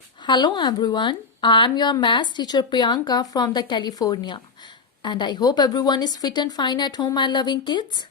Hello everyone, I'm your maths teacher Priyanka from the California and I hope everyone is fit and fine at home, my loving kids.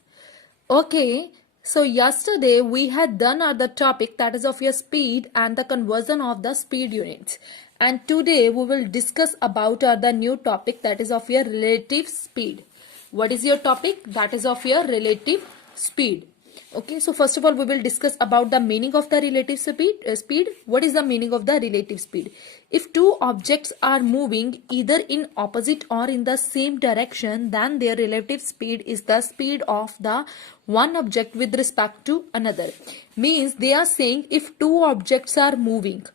Okay, so yesterday we had done the topic that is of your speed and the conversion of the speed units, and today we will discuss about the new topic that is of your relative speed. What is your topic? That is of your relative speed. Okay, so first of all we will discuss about the meaning of the relative speed. What is the meaning of the relative speed? If two objects are moving either in opposite or in the same direction, then their relative speed is the speed of the one object with respect to another. Means they are saying if two objects are moving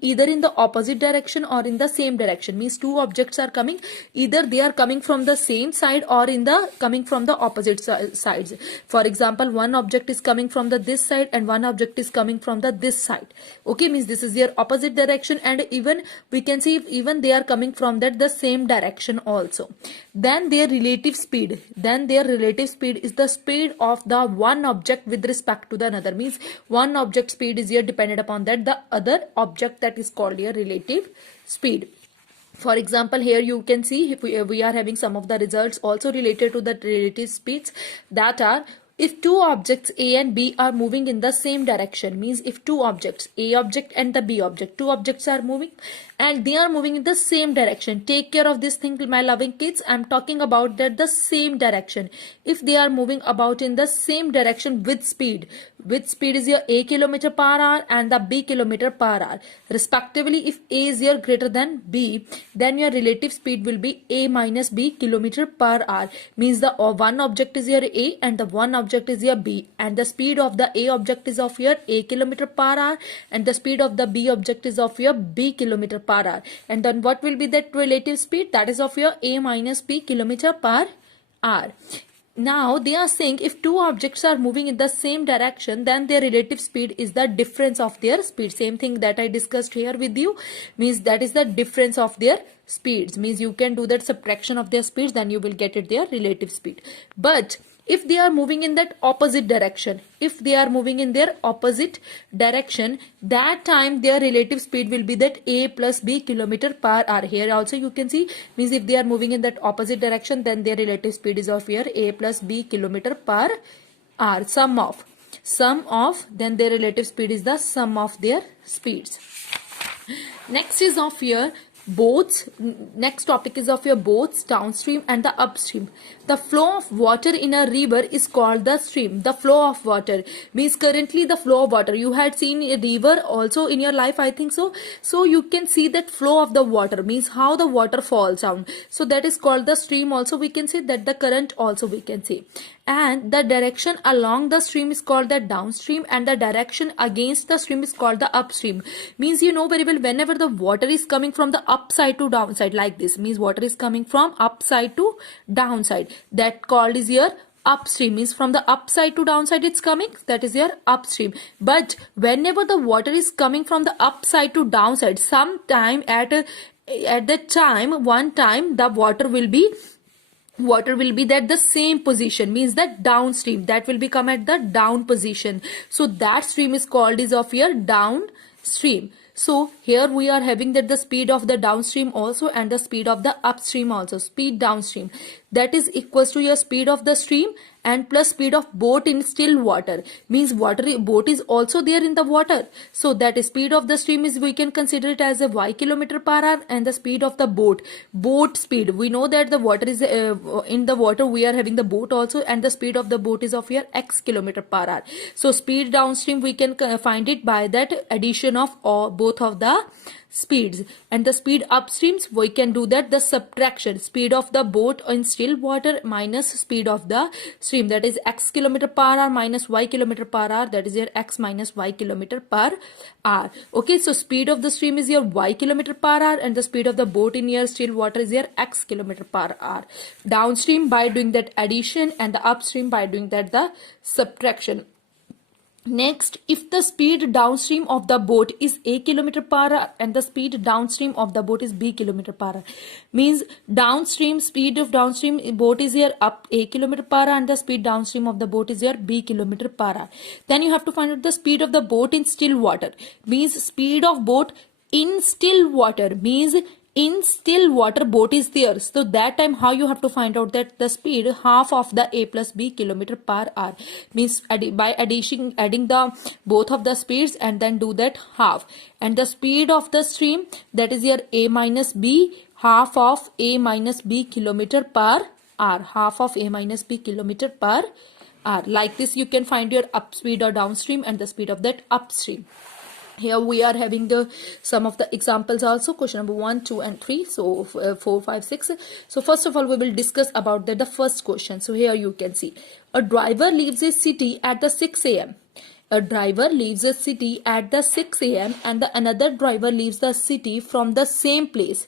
either in the opposite direction or in the same direction, means two objects are coming, either they are coming from the same side or in the coming from the opposite sides. For example, one object is coming from the this side and one object is coming from the this side. Okay, means this is their opposite direction, and even we can see even they are coming from that the same direction also. Then their relative speed is the speed of the one object with respect to the another. Means one object speed is here dependent upon that the other object, that is called your relative speed. For example, here you can see if we are having some of the results also related to the relative speeds, that are if two objects A and B are moving in the same direction. Means if two objects, A object and the B object, two objects are moving and they are moving in the same direction. Take care of this thing, my loving kids. I'm talking about that the same direction. If they are moving about in the same direction with speed is your A kilometer per hour and the B kilometer per hour respectively. If A is here greater than B, then your relative speed will be A minus B kilometer per hour. Means the one object is your A and the one object is your B, and the speed of the A object is of your A kilometer per hour and the speed of the B object is of your B kilometer per hour. And then what will be that relative speed? That is of your A minus B kilometer per hour. Now they are saying if two objects are moving in the same direction, then their relative speed is the difference of their speed. Same thing that I discussed here with you, means that is the difference of their speeds. Means you can do that subtraction of their speeds, then you will get it their relative speed. But if they are moving in that opposite direction, that time their relative speed will be that A plus B kilometer per hour. Here also you can see, means if they are moving in that opposite direction, then their relative speed is of here A plus B kilometer per hour. Sum of then their relative speed is the sum of their speeds. Next is of here boats. Next topic is of your boats, downstream and the upstream. The flow of water in a river is called the stream. The flow of water means currently the flow of water. You had seen a river also in your life, I think so. So you can see that flow of the water means how the water falls down. So that is called the stream. Also we can say that the current also we can say. And the direction along the stream is called the downstream and the direction against the stream is called the upstream. Means you know very well, whenever the water is coming from the upside to downside like this, means water is coming from upside to downside, that called is your upstream. Means from the upside to downside it's coming, that is your upstream. But whenever the water is coming from the upside to downside, sometime at that time, one time the water will be that the same position, means that downstream, that will become at the down position. So that stream is called is of your downstream. So here we are having that the speed of the downstream also and the speed of the upstream also. Speed downstream, that is equals to your speed of the stream and plus speed of boat in still water. Means boat is also there in the water. So that is speed of the stream is, we can consider it as a y kilometer per hour, and the speed of the boat speed, we know that the water is in the water we are having the boat also, and the speed of the boat is of your x kilometer per hour. So speed downstream we can find it by that addition of both of the speeds, and the speed upstreams we can do that the subtraction, speed of the boat in still water minus speed of the stream, that is x kilometer per hour minus y kilometer per hour, that is your x minus y kilometer per hour. Okay, so speed of the stream is your y kilometer per hour and the speed of the boat in your still water is your x kilometer per hour. Downstream by doing that addition and the upstream by doing that the subtraction. Next, if the speed downstream of the boat is a kilometer per hour and the speed downstream of the boat is b kilometer per hour, means downstream speed of downstream boat is here up a kilometer per hour and the speed downstream of the boat is here b kilometer per hour. Then you have to find out the speed of the boat in still water, means speed of boat in still water, means in still water boat is there. So that time how you have to find out that the speed half of the a plus b kilometer per hour, means by adding the both of the speeds and then do that half, and the speed of the stream, that is your a minus b, half of a minus b kilometer per hour, half of a minus b kilometer per hour. Like this you can find your up speed or downstream and the speed of that upstream. Here we are having the some of the examples also, question number 1, 2 and 3, so 4, 5, 6. So first of all we will discuss about the first question. So here you can see a driver leaves a city at the 6 a.m. A driver leaves a city at the 6 a.m. and the another driver leaves the city from the same place.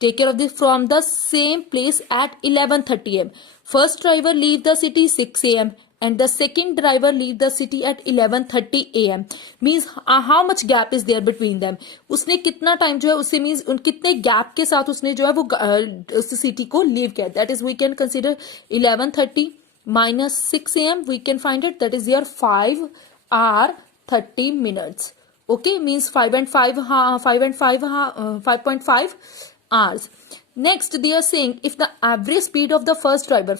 Take care of this, from the same place at 11:30 a.m. First driver leaves the city 6 a.m. and the second driver leave the city at 11:30 a.m. means how much gap is there between them. उसने कितना time जो है उससे means उन कितने gap के साथ उसने जो है वो उस सिटी को लीव किया. That is we can consider 11:30 minus 6 a.m. we can find it, that is your 5 hour 30 minutes. Okay, means 5 and 5 5.5 hours. Next they are saying if the average speed of the first driver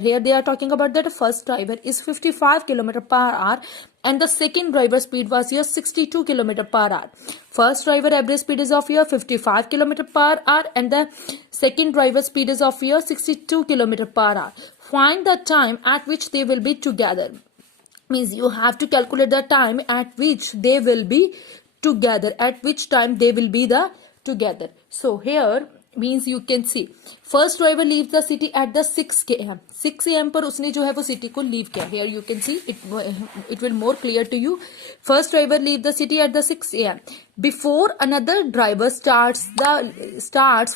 here they are talking about that first driver is 55 km per hour and the second driver speed was here 62 km per hour. First driver average speed is of here 55 km per hour and the second driver speed is of here 62 km per hour. Find the time at which they will be together. Means you have to calculate the time at which they will be together, at which time they will be together. So here means you can see first driver leaves the city at the 6 a.m. 6 a.m. पर उसने जो है वो city को leave किया. Here you can see it will more clear to you. First driver leave the city at the 6 a.m. before another driver starts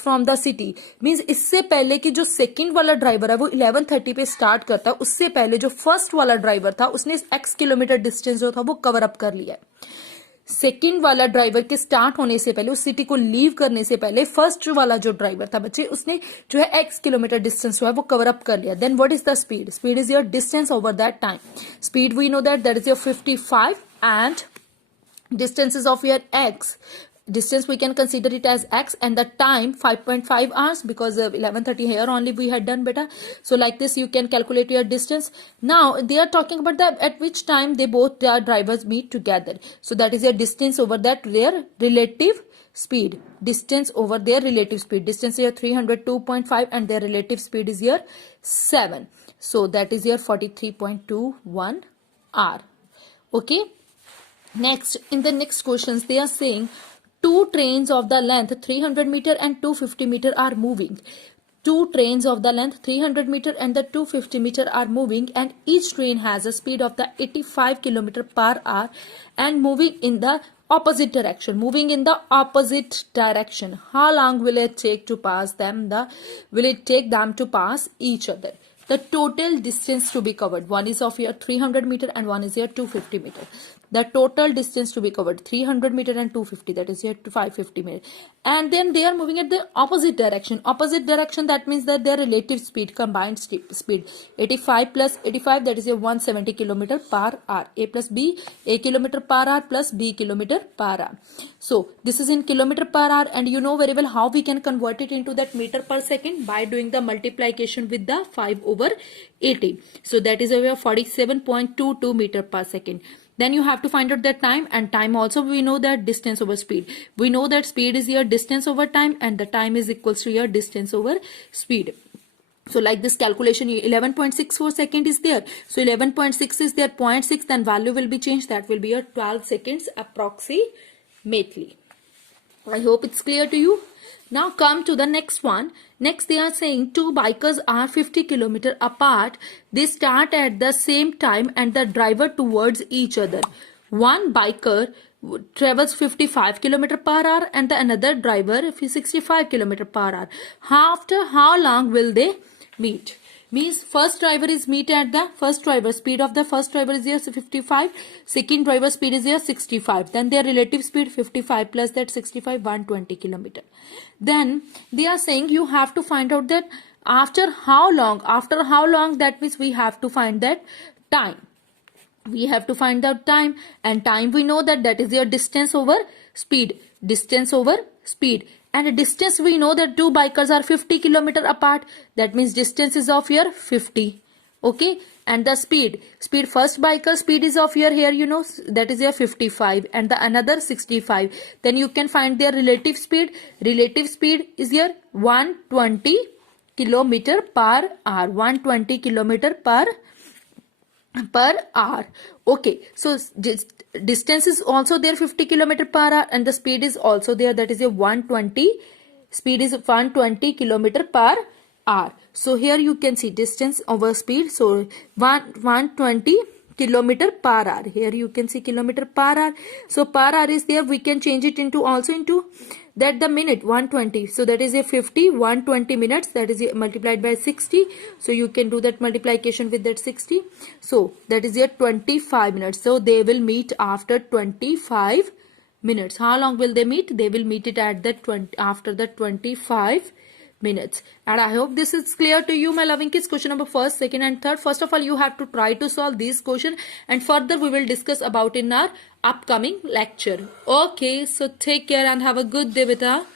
from the city. means इससे पहले कि जो सेकंड वाला ड्राइवर है वो 11:30 पे स्टार्ट करता है, उससे पहले जो फर्स्ट वाला ड्राइवर था उसने x किलोमीटर डिस्टेंस जो था वो कवर अप कर लिया है. सेकेंड वाला ड्राइवर के स्टार्ट होने से पहले, उस सिटी को लीव करने से पहले फर्स्ट वाला जो ड्राइवर था बच्चे उसने जो है x किलोमीटर डिस्टेंस जो है वो कवर अप कर लिया. Then what is the speed? Speed is your distance over that time. Speed we know that is your 55 and distance is of your x. Distance we can consider it as x and the time 5.5 hours because 11:30 here only we had done beta. So like this you can calculate your distance. Now they are talking about the at which time they both their drivers meet together. So that is your distance over that their relative speed. Distance over their relative speed. Distance here 302.5 and their relative speed is here 7. So that is your 43.21 hour. Okay. Next, in the next questions, they are saying two trains of the length 300 meter and 250 meter are moving. Two trains of the length 300 meter and the 250 meter are moving and each train has a speed of the 85 kilometer per hour and moving in the opposite direction. Moving in the opposite direction. How long will it take to pass them? Will it take them to pass each other? The total distance to be covered. One is of your 300 meter and one is your 250 meter. The total distance to be covered 300 meter and 250, that is here to 550 meter. And then they are moving at the opposite direction. Opposite direction, that means that their relative speed, combined speed 85 plus 85, that is a 170 kilometer per hour. A plus B, A kilometer per hour plus B kilometer per hour. So this is in kilometer per hour and you know very well how we can convert it into that meter per second by doing the multiplication with the 5/80. So that is a 47.22 meter per second. Then you have to find out the time, and time also we know that distance over speed. We know that speed is your distance over time and the time is equals to your distance over speed. So like this calculation 11.64 second is there. So 11.6 is there, 0.6, then value will be changed. That will be your 12 seconds approximately. I hope it's clear to you. Now come to the next one. Next they are saying two bikers are 50 km apart. They start at the same time and the driver towards each other. One biker travels 55 km per hour and the another driver 65 km per hour. After how long will they meet? Means first driver is meet at the first driver. Speed of the first driver is here 55. Second driver speed is here 65. Then their relative speed 55 plus that 65, 120 kilometer. Then they are saying you have to find out that after how long, that means we have to find that time. We have to find out time, and time we know that is your distance over speed. Distance over speed. And distance we know that two bikers are 50 kilometer apart. That means distance is of here 50. Okay. And the speed first biker speed is of here you know that is here 55 and the another 65. Then you can find their relative speed. Relative speed is here 120 kilometer per hour. 120 kilometer per hour. Okay, so distance is also there 50 kilometer per hour and the speed is also there, that is a 120. Speed is 120 kilometer per hour. So here you can see distance over speed. So 120 kilometer per hour. Here you can see kilometer per hour. So per hour is there. We can change it into also into that the minute 120. So that is a 50. 120 minutes. That is multiplied by 60. So you can do that multiplication with that 60. So that is your 25 minutes. So they will meet after 25 minutes. How long will they meet? They will meet it at that 20 after the 25 minutes. And I hope this is clear to you, my loving kids. Question number first, second and third. First of all, you have to try to solve these question and further we will discuss about in our upcoming lecture. Okay, so take care and have a good day, beta.